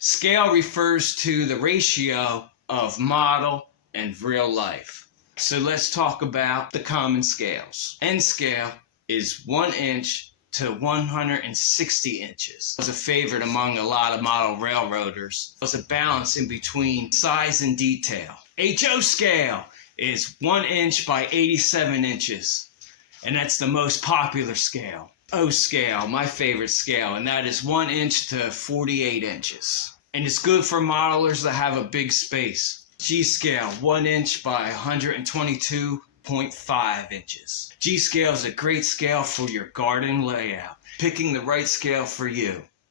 Scale refers to the ratio of model and real life. So let's talk about the common scales. N scale is 1 inch to 160 inches. It was a favorite among a lot of model railroaders. It was a balance in between size and detail. HO scale is 1 inch by 87 inches, and that's the most popular scale. O scale, my favorite scale, and that is 1 inch to 48 inches. And it's good for modelers that have a big space. G scale, 1 inch by 122.5 inches. G scale is a great scale for your garden layout. Picking the right scale for you.